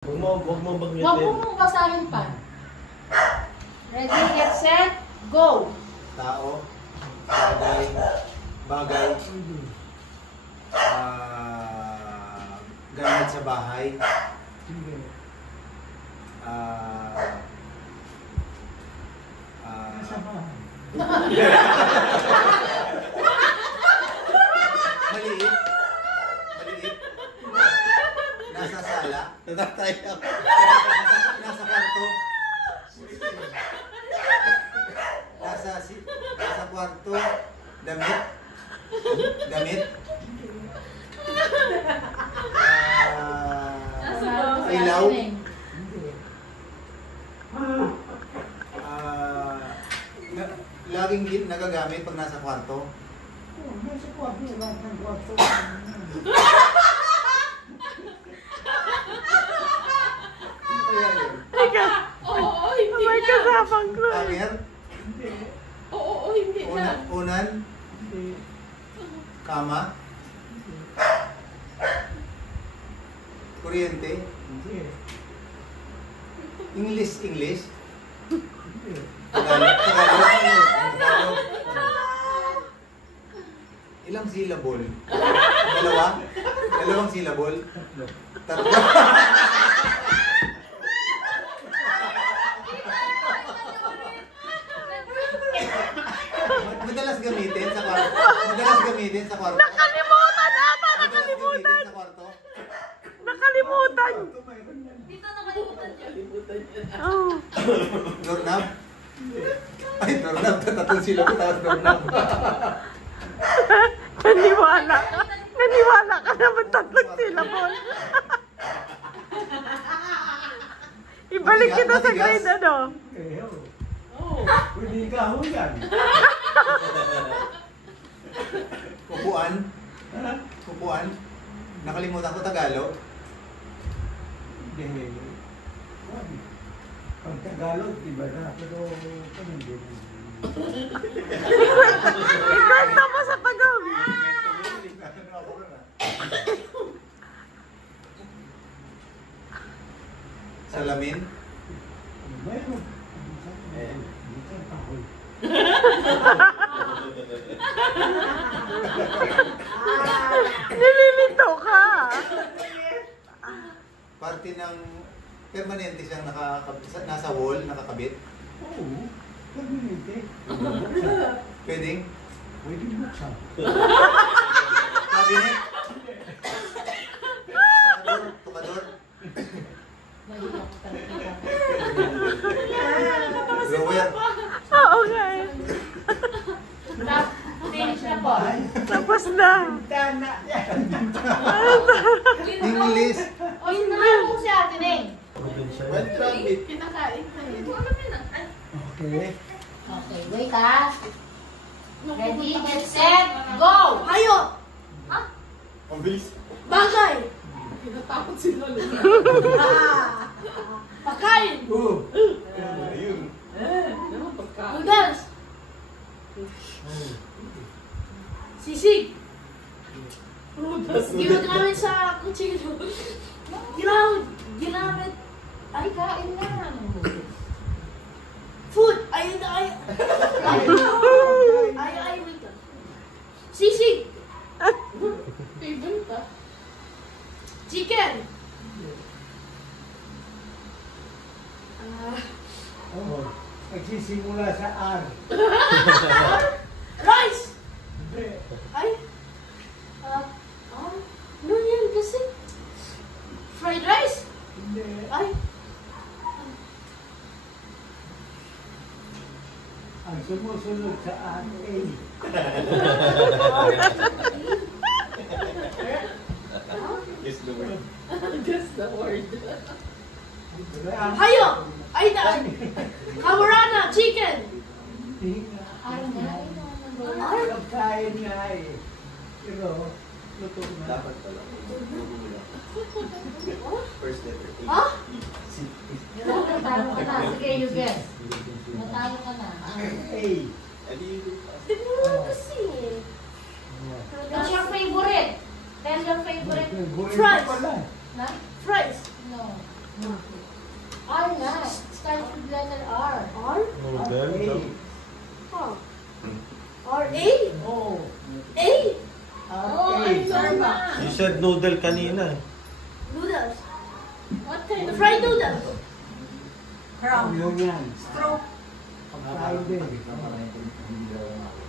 Huwag mo banggitin. Huwag mo mong basahin pa. Ready, get, set, go! Tao, bagay, gamit sa bahay, maliit, nasa sala, natatay ako, nasa kwarto, nasa kwarto, damit, ilaw, laging nagagamit pag nasa kwarto. Nasa kwarto, lahat ng kwarto. Oo, hindi may na. kasapang ko. Hanger, Oo, hindi na. unan, kama, kuryente, English, Tagalog. Ilang syllable? Dalawang syllable? Tatlo. Madalas gamitin sa kwarto. Nakalimutan ata! Nakalimutan! Sa kwarto. Nakalimutan! Dito nakalimutan niya. Oh. Doorknob? Ay, doorknob. Tatlong syllable tapos doorknob. Naniwala. Naniwala ka naman tatlong syllable. Ibalik kita sa grade ano? Pwede ka ho yan. Upuan? Nakalimutan ko Tagalog. Hindi. Pag Tagalog, iba na. Pero kung hindi. Ikwento mo sa Tagalog. Salamin? Mayroon. Minsan kahoy. Nililito ka. Parte ng permanente siyang nasa wall, nakakabit. Oo. Permanente. Pwedeng? Pwede buksan. Cabinet? Tukador? Drawer? Oo nga eh. Finish na po. Tapos na. Tana yan. English? O, sinalaman mo si Ate Neng. Pinakain na yun. Okay. Okay, wait ha. Ready, get, set, go! Hayo! Ang bilis. Bagay! Pinatakot si Lola. Pagkain! Ayun. Naman pagkain. Noodles! Sisig! Ginagamit sa kutsilo. Ginamit. Ay, kain lang. Food! Ay, wait. Sisig! Favorite ah. Chicken! Oo. Nagsisimula sa R. Rice! Hindi. Ay! Ano yan kasi? Fried rice? Hindi. Ay! Ang sumusunod sa R, A. Guess the word. Guess the word. Hayo! Ay, Kawarana! Chicken! Ay, pagkain nga eh. Pero, luto na. Dapat pala. First letter. Ha? Natalo ka na. Sige, you guess. Natalo ka na. A. Tignan mo kasi. What's your favorite? Tell your favorite. Favorite Fries. ko pala. Na? Fries. No. R na. Starts with letter R. R? A. Huh. R-A? Oh. A? Oh, R-A. I know na. You said noodle kanina. Noodles. What kind of Fried noodles. Yung yan. Stroke. Friday.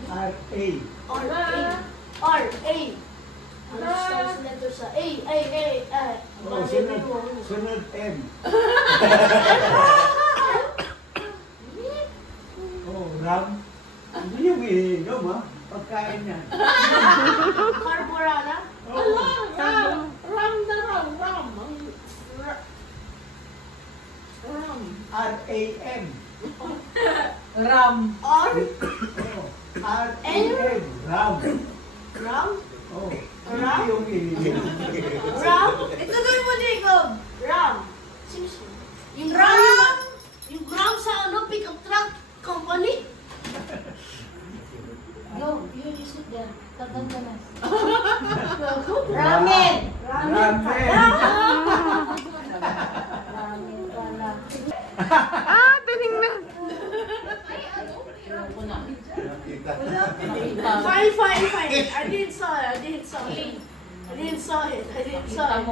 R-A. R-A. R-A. Ano starts letter sa A? A, A, A. Oh, sunod M. Oh, ram. Hindi yung iniinom ha. Pagkain yan. Carbonara? Ala, ram na raw, ram. Ram. R-A-M. Ram. R? Oh, R-A-M. Ram. Ram? Oh, Ram? hindi yung iniinom. Ram? Ito gawin mo, Jacob. Ram. Sino siya? Yung Ram! Yung Ram sa ano, pick-up truck company. Yo, you sit there. Tatanda na. Ramen! Ramen. Ramen pala. Ah, tinignan. Nakita. Fine, fine, fine. I didn't saw it. I didn't saw it. I didn't saw it. I didn't saw it.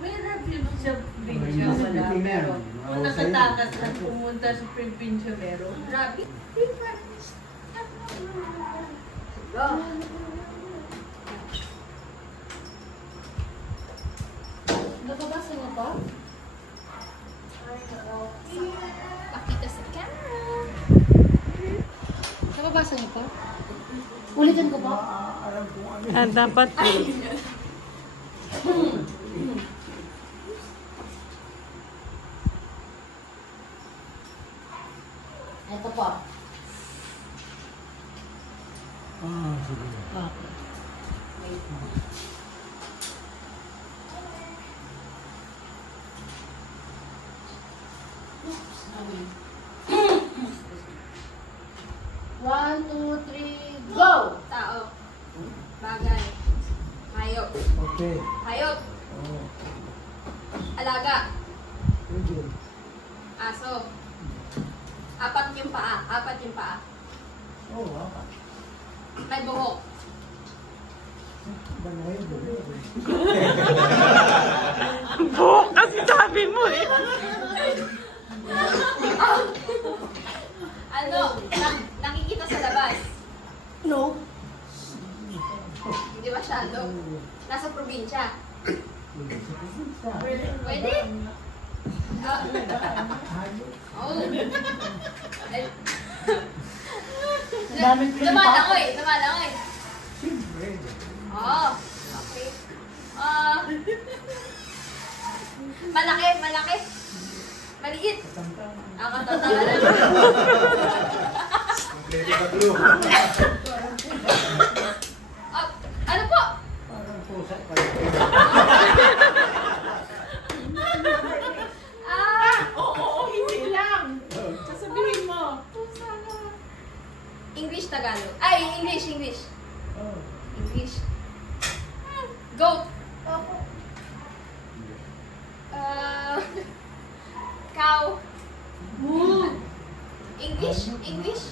May review sa probinsya Ay, wala, tingnan. pero Oo, kung sa'yo. nakatakas at pumunta sa probinsya meron. Grabe. Nakabasa niyo pa? Pakita sa camera. Nakabasa niyo pa? Ulitin ko pa? Alam ko ano. Ah, dapat. Ito pa. Ah, sige. One, two, three, go! Tao. Bagay. Hayop. Okay. Hayop. Oh, Alaga. pwede. Aso. Apat yung paa. Apat yung paa. Oh, apat. May buhok. Banay, banay. Buhok kasi sabi mo eh. Ano? Nakikita sa labas. No. Hindi masyado. Nasa probinsya. Pwede? Ah. Oh. Ay. Daming Lumalangoy. Lumalangoy. Siyempre. Oh. Okay. Ah. Malaki. Malaki. Maliit. Ang katatalan. Kompleto ka, Blue. Ah, ano po? Parang pusa pa. Ah. Oo, hindi lang. Sasabihin mo. English, Tagalog. Ay, English, English. Oh. English. Goat. Cow. English, English.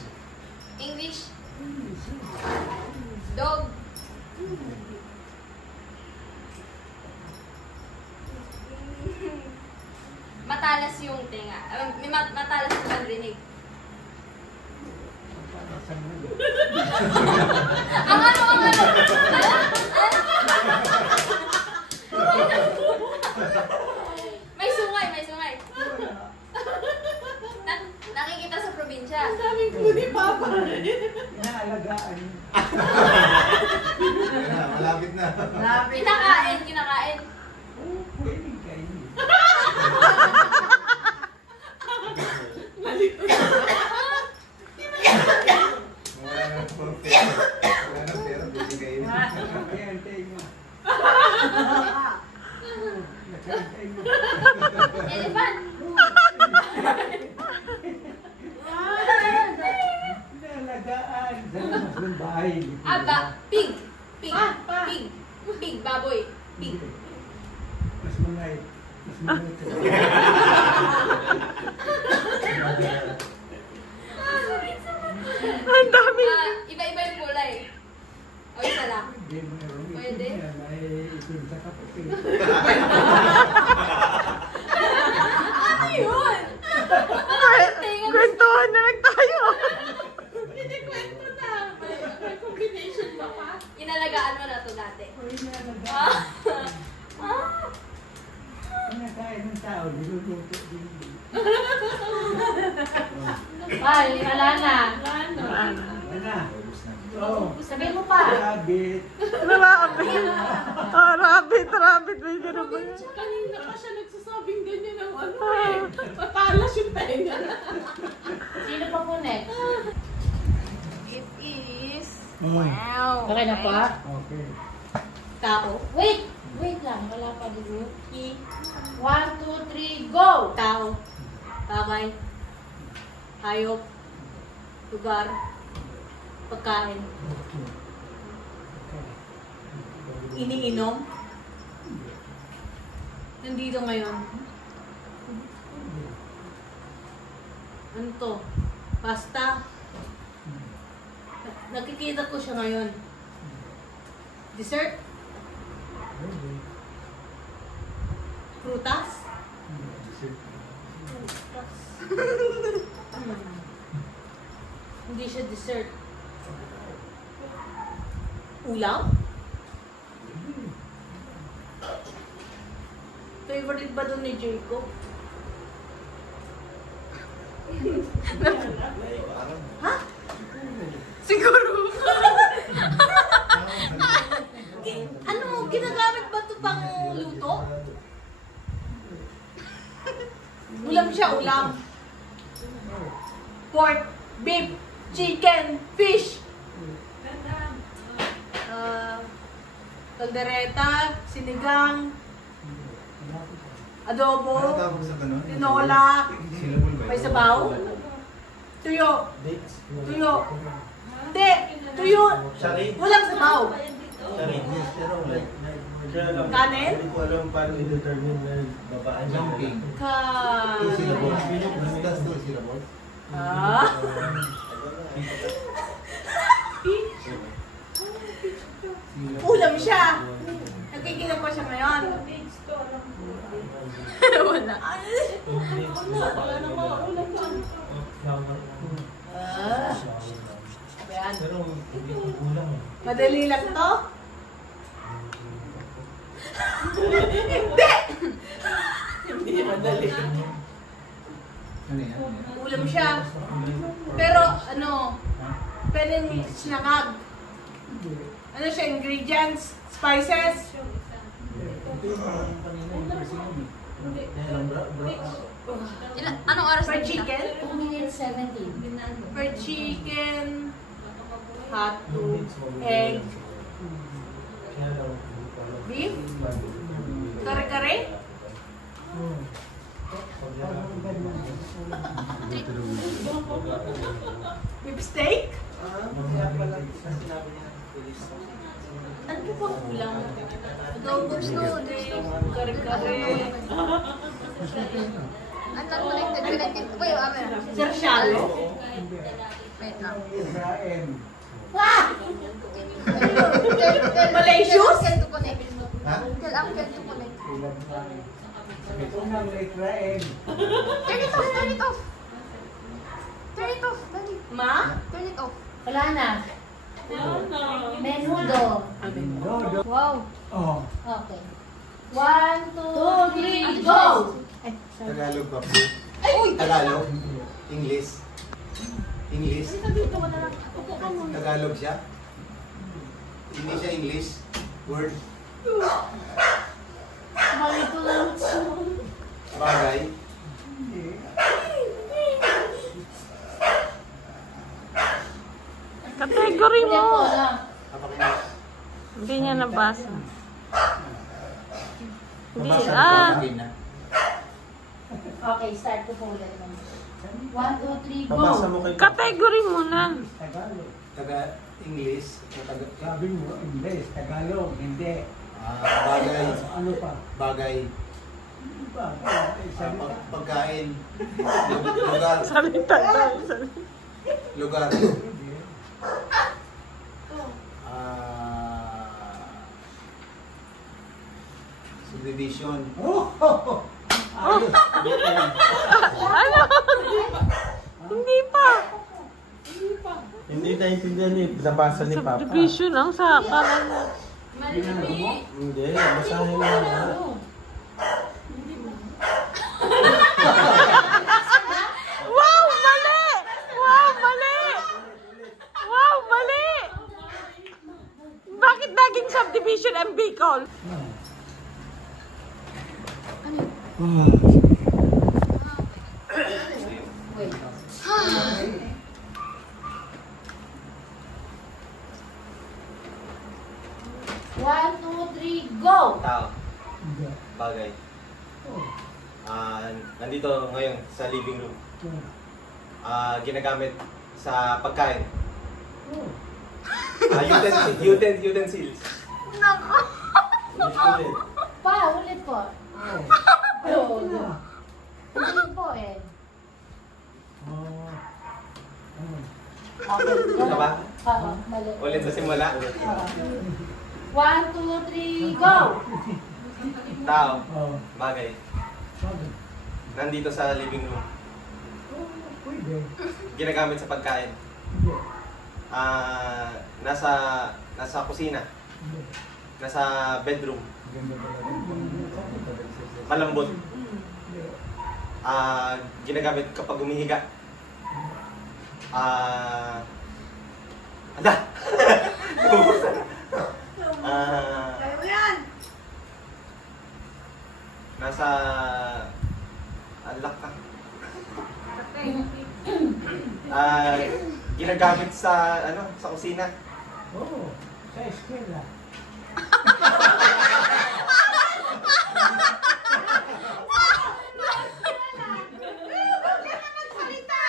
English. Dog. Matalas yung tenga. May matalas yung panrinig. Ang ano, ang ano? May sungay, may sungay. Nakikita sa probinsya. Daming ko ni Papa. Inaalagaan. Yan na, malapit na. Kinakain, kinakain. Oh, pwede kayo. Wala na pang pera. Wala na pera, bibigay na. Nakayantay mo. Nakayantay mo. Elephant. Inaalagaan. Sa labas ng bahay. Aba, pig. Pig. Pig. Pig, baboy. Pig. Niluluto din. Ay, wala na. Ano? Oh, Sabihin mo pa. rabbit. Rabbit. Oh, rabbit. May ganun ba yun? Kanina pa siya nagsasabing ganyan ng ano eh. Matalas yung tenga. Sino pa po next? It is... Oh. Wow. Okay na pa? Okay. Tao. Wait lang. Wala pa dito. 1, 2, 3, go! Tao. Bagay. Hayop. Lugar. Pagkain. Iniinom. Nandito ngayon. Ano to? Pasta. Nakikita ko siya ngayon. Dessert? Prutas? Hindi siya dessert. Ulam? Favorite ba doon ni Jacob? Ha? Siguro. Ano, ginagamit ba ito pang luto? Ulam siya, ulam. Pork, beef, chicken, fish. Kaldereta, sinigang, Ano adobo, tawag sa ganun? tinola, Syllable ba? may sabaw, tuyo, tuyo. Hindi, tuyo. Walang sabaw. Kanin? Hindi ko alam paano i-determine na babaan niya. Jumping. Ka... Two syllables. That's two syllables. Ah? Ulam siya. Nakikita ko siya ngayon. Wala. Wala na mga ulam lang. Ah. Ayan. Pero hindi ko kulang. Madali lang to? Hindi! Hindi madali. Ano yan? Ulam siya. Pero ano, pwedeng sinangag. Ano siya, ingredients, spices. Anong oras Per na chicken. 2 minutes 17. Per chicken. Hotdog. Egg. Beef. Kare-kare. Beef steak. Ano po bang ulam? Adobo steak. Kare-kare. Ang connected. Wait, Sersyalo. wait lang. Israel. Ah! Malaysius? Tell Uncle to connect. Ha? Tell Uncle to connect. Ito ng Israel. Turn it off, turn it off. Turn it off, dali. Ma? Turn it off. Wala na. Menudo. Dodo. Wow. Oh. Okay. 1, 2, 3, go! Tagalog ba po? Tagalog? English? English? Tagalog siya? Hindi siya English? Word? Malito lang. Bagay? Category mo. Kapakinig? Hindi niya nabasa. Hindi. Mabasa Ah. ko na. Okay, start ko po ulit. 1, 2, 3, Mabasa go! mo kay Category mo na. Tagalog. Taga-English? Sabi mo, English. Tagalog. Hindi. Bagay? Ano pa? Bagay? Ano pa? Pagkain? Lugar? Salita tayo. Salita. Lugar? Subdivision? Oh! Ayos. Ano? Hindi pa. Hindi naintindihan ni nabasa ni Papa. Subdivision ang sa kanan mo. Mali. Hindi, basahin mo na. ball. Wait. 1, 2, 3, go! Tao. Hindi. Bagay. Oh. Nandito ngayon sa living room. Oh. Ginagamit sa pagkain. Oh. Utensils. Ulit. Pa, ulit po. Oh. Go. Na. Ulit po eh. Oh. Oh. Okay, go. Ano ba? Oo, mali. Ulit sa simula. 1, 2, 3, go! Tao. Oh. Bagay. Bakit? Nandito sa living room. Oh, pwede. Ginagamit sa pagkain. Hindi. Nasa kusina. Hindi. Nasa bedroom. Ganda talaga. Malambot. Hindi. Ginagamit kapag humihiga. Ada! Kaya mo yan! Nasa... Alak ka. Ginagamit sa, sa kusina. Oo. Sa eskwela.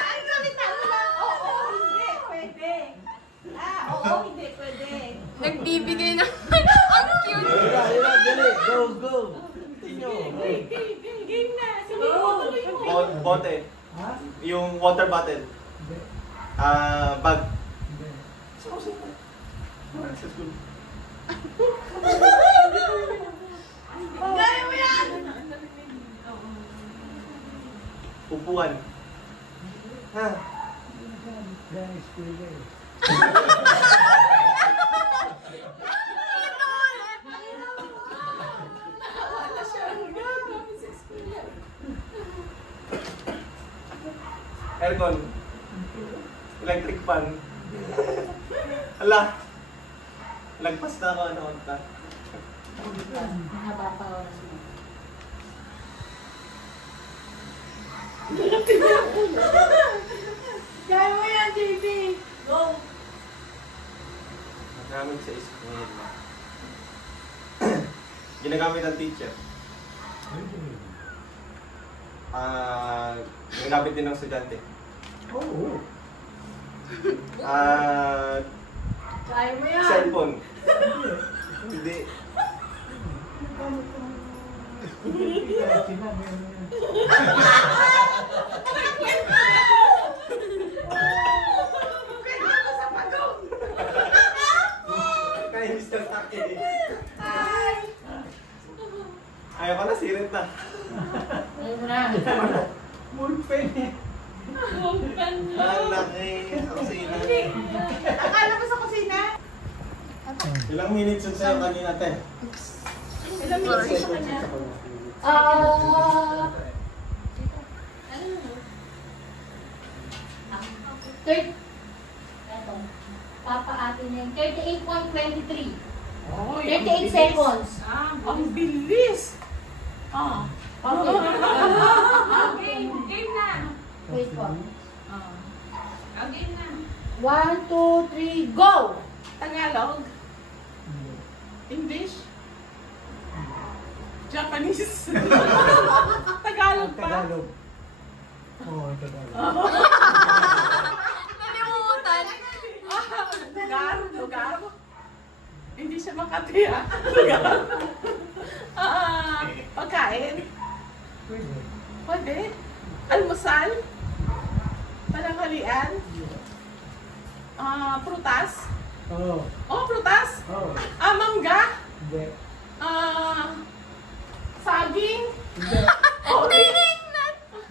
Ang salita mo lang, oo, hindi, pwede. Oo, hindi, pwede. Nagbibigay ng ang cute. Dali, go. Game na. Sige, tuloy mo. Bote. Ha? Yung water bottle. Hindi. Bag. Hindi. Kaya mo yan! Upuan. Ha? Sa eskwela eh. Wala siya. Gamit sa eskwela. Aircon. Electric fan. Ala. Lagpas na ako, ta. Haba pa oras mo. Kaya mo yan, JB! Go! Nagamit sa school. Ginagamit ng teacher. Ginagamit din ng estudyante. Oo. Kaya mo yan! Cellphone. Hindi. Kasi na, meron yan. Kaya miss na sa akin. Ay! Ayaw ka na, sirit na. Ayun mo na. Mulpen eh. Open na. Ang laki. Sa kusina. Akala mo sa kusina? Ilang minutes yun sa'yo kanina, te? Ilang minutes sa kanya? Third. Eto. Papa atin na yung 38.23. 38 seconds. Ang bilis. Okay. Game na. Wait po. Game na. 1, 2, 3, go! Tagalog. English. Japanese. Tagalog pa. Tagalog. Oo, Tagalog. Nalimutan. Lugar. Hindi siya Makati ah. Lugar. Pagkain. Pwede. Pwede. Almusal. Pananghalian. Prutas. Oo. Oh, prutas. Oo. Mangga. Hindi. Saging. Hindi. Orange.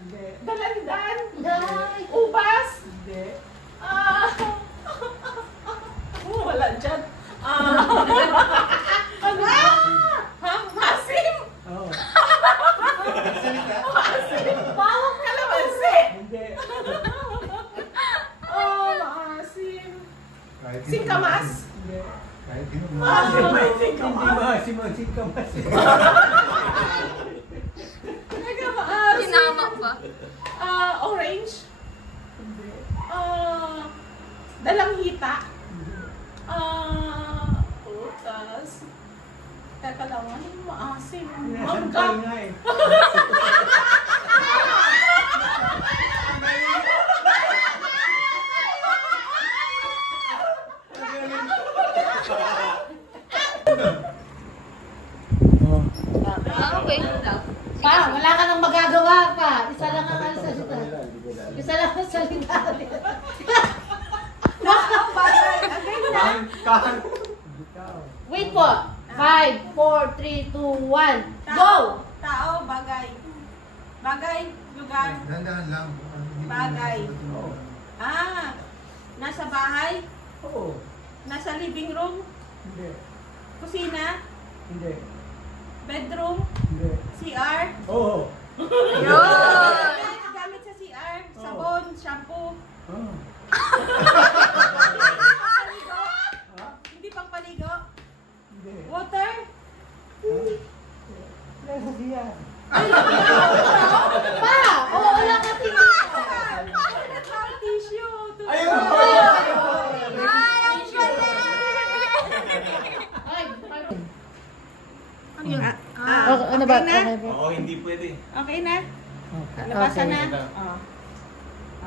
Hindi. Dalandan. Day. Ubas. Hindi. Wala dyan. Ano? Masim. Oo. Bawang kalamansi. Hindi. Maasim. Kahit Singkamas. Hindi. Kahit ganun. Maasim may singkamas. hindi maasim-asim ka masim. Sinama pa. Orange. Dalanghita. Putas. Teka lang, ano yung maasim? Mangga. Nga eh. Okay daw. Pa, wala ka nang magagawa pa. Isa lang ang ano salita. Isa lang ang salita. Wait po. 5, 4, 3, 2, 1. Go! Tao, bagay. Bagay, lugar. Dahan-dahan lang. Bagay. Nasa bahay, Oo. nasa living room, Hindi. kusina, Hindi. bedroom, Hindi. CR. Oo. Gamit sa CR, sabon, shampoo. Oo. Paligo. Hindi pang paligo. Hindi. Water. Nasa siya. Pa! Oo, wala ka Tissue. Ayun! Ano ba? Okay na? Oo, hindi pwede. Okay na? Nabasa na?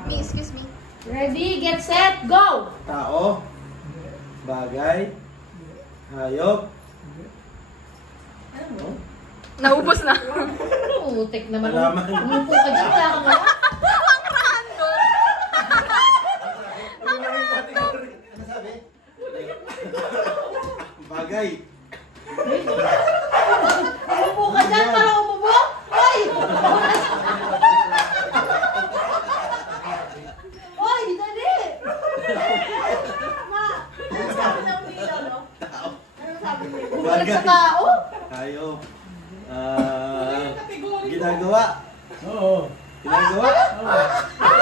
Me, excuse me. Ready, get set, go! Tao, bagay, hayop, Naubos na. Putik naman. Halaman. Umupo ka dyan, wala kang wala. Ano sabi? bagay, Umupo ka dyan para umupo. Ay! Oy, dali! Bukod sa tao? hayop, Kategory. ginagawa, Oo. ginagawa, Oo.